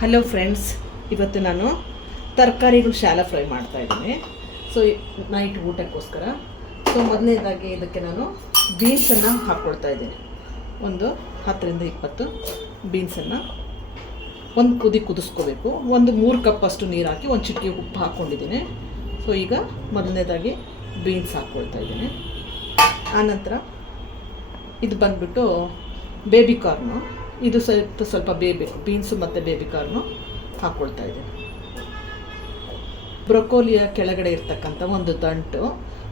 Hello friends, ಇವತ್ತು ನಾನು ತರಕಾರಿಗಳು ಶಾಲಾ ಫ್ರೈ ಮಾಡ್ತಾಯಿದ್ದೀನಿ. So night ಊಟಕ್ಕೋಸ್ಕರ. ಸೊ ಮೊದಲನೇದಾಗಿ ಇದಕ್ಕೆ ನಾನು ಬೀನ್ಸನ್ನು ಹಾಕ್ಕೊಳ್ತಾ ಇದ್ದೀನಿ. ಒಂದು 10-20 ಬೀನ್ಸನ್ನು ಒಂದು ಕುದಿಸ್ಕೋಬೇಕು. ಒಂದು 3 ಕಪ್ಪಷ್ಟು ನೀರು ಹಾಕಿ ಒಂದು ಚಿಟಿಕೆ ಉಪ್ಪು ಹಾಕ್ಕೊಂಡಿದ್ದೀನಿ. ಸೊ ಈಗ ಮೊದಲನೇದಾಗಿ ಬೀನ್ಸ್ ಹಾಕ್ಕೊಳ್ತಾ ಇದ್ದೀನಿ. ಆನಂತರ ಇದು ಬಂದುಬಿಟ್ಟು ಬೇಬಿ ಕಾರ್ನು. ಇದು ಸ್ವಲ್ಪ ಬೇಯಬೇಕು. ಬೀನ್ಸು ಮತ್ತು ಬೇಬಿ ಕಾರ್ನು ಹಾಕ್ಕೊಳ್ತಾ ಇದ್ದೀನಿ. ಬ್ರೊಕೋಲಿಯ ಕೆಳಗಡೆ ಇರ್ತಕ್ಕಂಥ ಒಂದು ದಂಟು.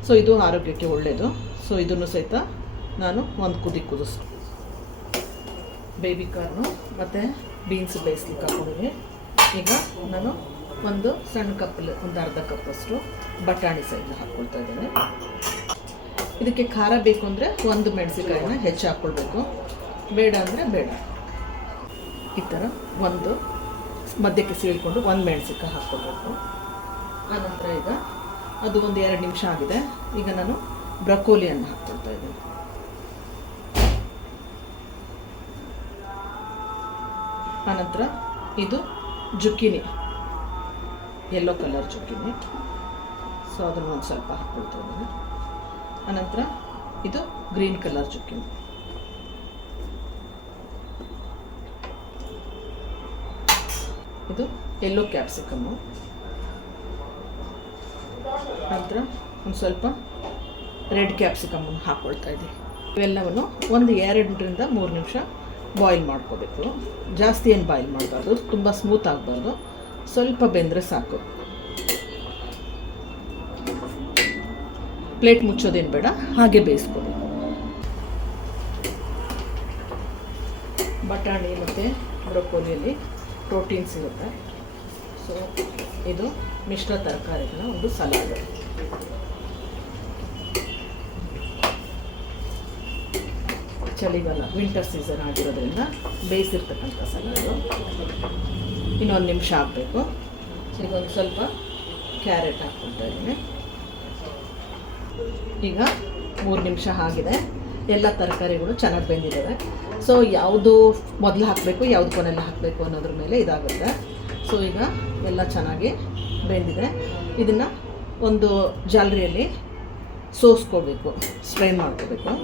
ಸೊ ಇದು ಆರೋಗ್ಯಕ್ಕೆ ಒಳ್ಳೆಯದು. ಸೊ ಇದನ್ನು ಸಹಿತ ನಾನು ಒಂದು ಕುದಿಸ್ಕೊ ಬೇಬಿ ಕಾರ್ನು ಮತ್ತು ಬೀನ್ಸ್ ಬೇಯಿಸ್ಲಿಕ್ಕೆ ಹಾಕ್ಕೊಂಡಿದ್ದೀನಿ. ಈಗ ನಾನು ಒಂದು ಸಣ್ಣ ಕಪ್ಪಲ್ಲಿ ಒಂದು ಅರ್ಧ ಕಪ್ಪಷ್ಟು ಬಟಾಣಿ ಸಹಿತ ಹಾಕ್ಕೊಳ್ತಾ ಇದ್ದೀನಿ. ಇದಕ್ಕೆ ಖಾರ ಬೇಕು ಅಂದರೆ ಒಂದು ಮೆಣಸಿನಕಾಯಿನ ಹೆಚ್ಚು ಹಾಕ್ಕೊಳ್ಬೇಕು, ಬೇಡ ಅಂದರೆ ಬೇಡ. ಈ ಥರ ಒಂದು ಮಧ್ಯಕ್ಕೆ ಸೀಳ್ಕೊಂಡು ಒಂದು ಮೆಣಸಿನಕಾಯಿ ಹಾಕ್ಕೊಳ್ಬೇಕು. ಆನಂತರ ಈಗ ಅದು ಒಂದು 2 ನಿಮಿಷ ಆಗಿದೆ. ಈಗ ನಾನು ಬ್ರೊಕೋಲಿಯನ್ನು ಹಾಕ್ಕೊಳ್ತಾ ಇದ್ದೀನಿ. ಆನಂತರ ಇದು ಜುಕ್ಕಿನಿ, ಯೆಲ್ಲೋ ಕಲರ್ ಜುಕ್ಕಿನಿ. ಸೊ ಅದನ್ನು ಒಂದು ಸ್ವಲ್ಪ ಹಾಕ್ಕೊಳ್ತಾ ಇದ್ದೀನಿ. ಆನಂತರ ಇದು ಗ್ರೀನ್ ಕಲರ್ ಜುಕ್ಕಿನಿ. ಇದು ಯೆಲ್ಲೋ ಕ್ಯಾಪ್ಸಿಕಮ್ಮು. ನಂತರ ಒಂದು ಸ್ವಲ್ಪ ರೆಡ್ ಕ್ಯಾಪ್ಸಿಕಮ್ಮನ್ನು ಹಾಕ್ಕೊಳ್ತಾ ಇದ್ದೀನಿ. ಇವೆಲ್ಲವನ್ನು ಒಂದು 2-3 ನಿಮಿಷ ಬಾಯ್ಲ್ ಮಾಡ್ಕೋಬೇಕು. ಜಾಸ್ತಿ ಏನು ಬಾಯ್ಲ್ ಮಾಡಬಾರ್ದು, ತುಂಬ ಸ್ಮೂತ್ ಆಗಬಾರ್ದು, ಸ್ವಲ್ಪ ಬೆಂದರೆ ಸಾಕು. ಪ್ಲೇಟ್ ಮುಚ್ಚೋದೇನು ಬೇಡ, ಹಾಗೆ ಬೇಯಿಸ್ಕೋಬೇಕು. ಬಟಾಣಿ ಮತ್ತು ಬ್ರೊಕೋಲಿಯಲ್ಲಿ ಪ್ರೋಟೀನ್ಸ್ ಇರುತ್ತೆ. ಸೊ ಇದು ಮಿಶ್ರ ತರಕಾರಿಗಳ ಒಂದು ಸಲಾಡ್. ಚಳಿಗಾಲ, ವಿಂಟರ್ ಸೀಸನ್ ಆಗಿರೋದ್ರಿಂದ ಬೇಯಿಸಿರ್ತಕ್ಕಂಥ ಸಲಾಡು. ಇನ್ನೊಂದು ನಿಮಿಷ ಆಗಬೇಕು. ಈಗ ಒಂದು ಸ್ವಲ್ಪ ಕ್ಯಾರೆಟ್ ಹಾಕ್ಕೊಳ್ತಾ ಇದ್ದೀನಿ. ಈಗ 3 ನಿಮಿಷ ಆಗಿದೆ. ಎಲ್ಲ ತರಕಾರಿಗಳು ಚೆನ್ನಾಗಿ ಬೆಂದಿದ್ದಾವೆ. ಸೊ ಯಾವುದು ಮೊದಲು ಹಾಕಬೇಕು, ಯಾವುದು ಕೊನೆಯಲ್ಲಿ ಹಾಕಬೇಕು ಅನ್ನೋದ್ರ ಮೇಲೆ ಇದಾಗುತ್ತೆ. ಸೊ ಈಗ ಎಲ್ಲ ಚೆನ್ನಾಗಿ ಬೆಂದಿದೆ. ಇದನ್ನು ಒಂದು ಜಾಲರಿಯಲ್ಲಿ ಸೋಸ್ಕೋಬೇಕು, ಸ್ಟ್ರೈನ್ ಮಾಡ್ಕೋಬೇಕು.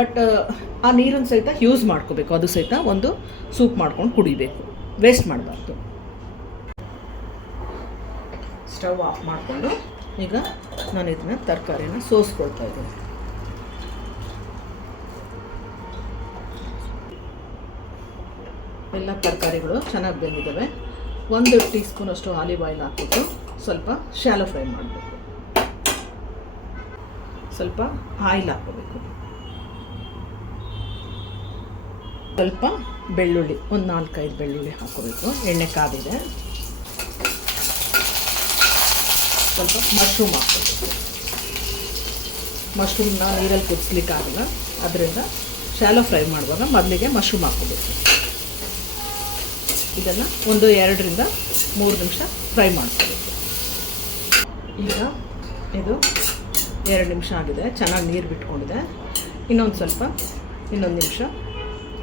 ಬಟ್ ಆ ನೀರನ್ನು ಸಹಿತ ಯೂಸ್ ಮಾಡ್ಕೋಬೇಕು. ಅದು ಸಹಿತ ಒಂದು ಸೂಪ್ ಮಾಡ್ಕೊಂಡು ಕುಡಿಬೇಕು, ವೇಸ್ಟ್ ಮಾಡಬಾರ್ದು. ಸ್ಟವ್ ಆಫ್ ಮಾಡಿಕೊಂಡು ಈಗ ನಾನು ಇದನ್ನ ತರಕಾರಿನ ಸೋಸ್ಕೊಳ್ತಾ ಇದ್ದೀನಿ. ಎಲ್ಲ ತರಕಾರಿಗಳು ಚೆನ್ನಾಗಿ ಬೆಂದಿದ್ದಾವೆ. 1 ಟೀ ಸ್ಪೂನಷ್ಟು ಆಲಿವ್ ಆಯಿಲ್ ಹಾಕ್ಬಿಟ್ಟು ಸ್ವಲ್ಪ ಶಾಲೋ ಫ್ರೈ ಮಾಡಬೇಕು. ಸ್ವಲ್ಪ ಆಯಿಲ್ ಹಾಕ್ಕೋಬೇಕು. ಸ್ವಲ್ಪ ಬೆಳ್ಳುಳ್ಳಿ, ಒಂದು 4-5 ಬೆಳ್ಳುಳ್ಳಿ ಹಾಕ್ಕೋಬೇಕು. ಎಣ್ಣೆ ಕಾದಿದೆ. ಸ್ವಲ್ಪ ಮಶ್ರೂಮ್ ಹಾಕ್ಕೋಬೇಕು. ಮಶ್ರೂಮ್ನ ನೀರಲ್ಲಿ ಕುದಿಸ್ಲಿಕ್ಕಾಗಲ್ಲ, ಅದರಿಂದ ಶಾಲೋ ಫ್ರೈ ಮಾಡುವಾಗ ಮೊದಲಿಗೆ ಮಶ್ರೂಮ್ ಹಾಕ್ಕೋಬೇಕು. ಇದನ್ನು ಒಂದು 2-3 ನಿಮಿಷ ಫ್ರೈ ಮಾಡ್ಕೋಬೇಕು. ಈಗ ಇದು 2 ನಿಮಿಷ ಆಗಿದೆ. ಚೆನ್ನಾಗಿ ನೀರು ಬಿಟ್ಕೊಂಡಿದೆ. ಇನ್ನೊಂದು ನಿಮಿಷ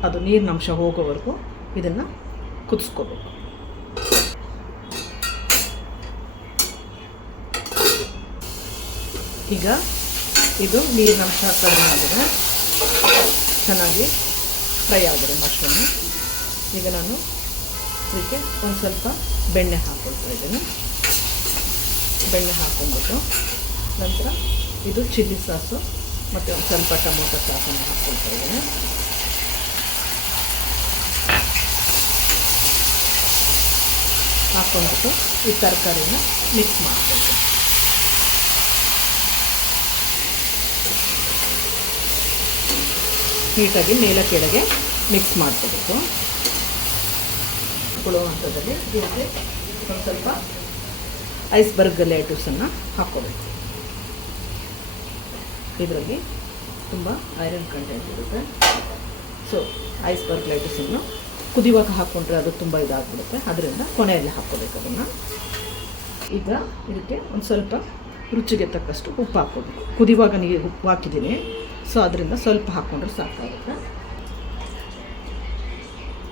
ಅದು ನೀರಿನ ಅಂಶ ಹೋಗೋವರೆಗೂ ಇದನ್ನು ಕುದಿಸ್ಕೋಬೇಕು. ಈಗ ಇದು ನೀರಿನ ಅಂಶ ಕಡಿಮೆ ಆಗಿದೆ, ಚೆನ್ನಾಗಿ ಫ್ರೈ ಆಗಿದೆ ಮಶ್ರೂಮು. ಈಗ ನಾನು ಇದಕ್ಕೆ ಒಂದು ಸ್ವಲ್ಪ ಬೆಣ್ಣೆ ಹಾಕ್ಕೊಳ್ತಾ ಇದ್ದೀನಿ. ಬೆಣ್ಣೆ ಹಾಕ್ಕೊಂಡ್ಬಿಟ್ಟು ನಂತರ ಇದು ಚಿಲ್ಲಿ ಸಾಸು ಮತ್ತು ಒಂದು ಸ್ವಲ್ಪ ಟೊಮೊಟೊ ಸಾಸನ್ನು ಹಾಕ್ಕೊಳ್ತಾ ಇದ್ದೀನಿ. ಹಾಕ್ಕೊಂಡ್ಬಿಟ್ಟು ಈ ತರಕಾರಿನ ಮಿಕ್ಸ್ ಮಾಡ್ಕೊಳ್ತೀನಿ. ನೀಟಾಗಿ ಮೇಲೆ ಕೆಳಗೆ ಮಿಕ್ಸ್ ಮಾಡ್ಕೋಬೇಕು. ಕೊಡೋ ಹಂತದಲ್ಲಿ ಇದಕ್ಕೆ ಒಂದು ಸ್ವಲ್ಪ ಐಸ್ಬರ್ಗ್ ಲೆಟೂಸನ್ನು ಹಾಕ್ಕೋಬೇಕು. ಇದರಲ್ಲಿ ತುಂಬ ಐರನ್ ಕಂಟೆಂಟ್ ಇರುತ್ತೆ. ಸೊ ಐಸ್ಬರ್ಗ್ ಲೆಟೂಸನ್ನು ಕುದಿಯುವಾಗ ಹಾಕ್ಕೊಂಡ್ರೆ ಅದು ತುಂಬ ಇದಾಗ್ಬಿಡುತ್ತೆ. ಅದರಿಂದ ಕೊನೆಯಲ್ಲಿ ಹಾಕ್ಕೋಬೇಕು ಅದನ್ನು. ಈಗ ಇದಕ್ಕೆ ಒಂದು ಸ್ವಲ್ಪ ರುಚಿಗೆ ತಕ್ಕಷ್ಟು ಉಪ್ಪು ಹಾಕ್ಕೋಬೇಕು. ಕುದಿಯುವಾಗ ನೀರು ಉಪ್ಪು ಹಾಕಿದ್ದೀನಿ. ಸೊ ಅದರಿಂದ ಸ್ವಲ್ಪ ಹಾಕ್ಕೊಂಡ್ರೆ ಸಾಕಾಗುತ್ತೆ.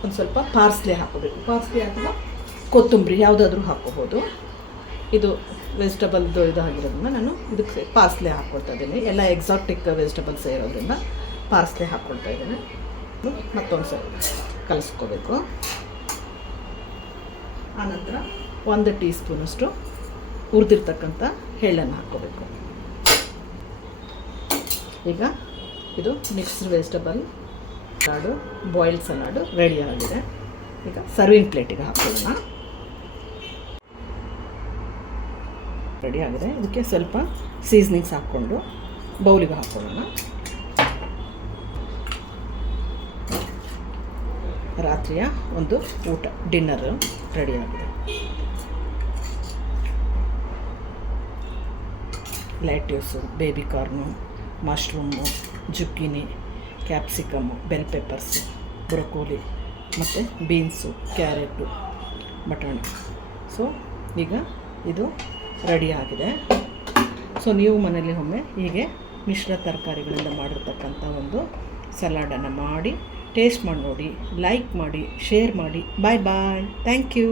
ಒಂದು ಸ್ವಲ್ಪ ಪಾರ್ಸ್ಲೆ ಹಾಕೋಬೇಕು. ಪಾರ್ಸ್ಲೆ ಅಥವಾ ಕೊತ್ತಂಬರಿ ಯಾವುದಾದ್ರೂ ಹಾಕ್ಕೋಬೋದು. ಇದು ವೆಜಿಟಬಲ್ದು ಇದಾಗಿರೋದ್ರಿಂದ ನಾನು ಇದಕ್ಕೆ ಪಾರ್ಸ್ಲೆ ಹಾಕ್ಕೊಳ್ತಾ ಇದ್ದೀನಿ. ಎಲ್ಲ ಎಕ್ಸಾಟಿಕ್ ವೆಜಿಟಬಲ್ಸ್ ಇರೋದ್ರಿಂದ ಪಾರ್ಸ್ಲೆ ಹಾಕ್ಕೊಳ್ತಾ ಇದ್ದೀನಿ. ಮತ್ತೊಂದು ಸ್ವಲ್ಪ ಕಲಿಸ್ಕೋಬೇಕು. ಆನಂತರ 1 ಟೀ ಸ್ಪೂನಷ್ಟು ಹುರಿದಿರ್ತಕ್ಕಂಥ ಎಳ್ಳನ್ನು ಹಾಕ್ಕೋಬೇಕು. ಈಗ ಇದು mixed vegetable salad, boiled salad ready ಆಗಿದೆ. ಈಗ ಸರ್ವಿಂಗ್ ಪ್ಲೇಟಿಗೆ ಹಾಕ್ಕೊಳ್ಳೋಣ. ರೆಡಿ ಆಗಿದೆ. ಇದಕ್ಕೆ ಸ್ವಲ್ಪ ಸೀಸ್ನಿಂಗ್ಸ್ ಹಾಕ್ಕೊಂಡು ಬೌಲಿಗೆ ಹಾಕ್ಕೊಳ್ಳೋಣ. ರಾತ್ರಿಯ ಒಂದು ಊಟ ಡಿನ್ನರ್ ರೆಡಿ ಆಗಿದೆ. Lettuce, baby corn, mushroom, zucchini, capsicum, bell peppers, broccoli ಮತ್ತು ಬೀನ್ಸು, ಕ್ಯಾರೆಟು, ಬಟಾಣಿ. ಸೊ ಈಗ ಇದು ರೆಡಿ ಆಗಿದೆ. ಸೊ ನೀವು ಮನೆಯಲ್ಲಿ ಒಮ್ಮೆ ಹೀಗೆ ಮಿಶ್ರ ತರಕಾರಿಗಳಿಂದ ಮಾಡಿರ್ತಕ್ಕಂಥ ಒಂದು ಸಲಾಡನ್ನು ಮಾಡಿ ಟೇಸ್ಟ್ ಮಾಡಿ ನೋಡಿ. ಲೈಕ್ ಮಾಡಿ, ಶೇರ್ ಮಾಡಿ. Bye bye. Thank you.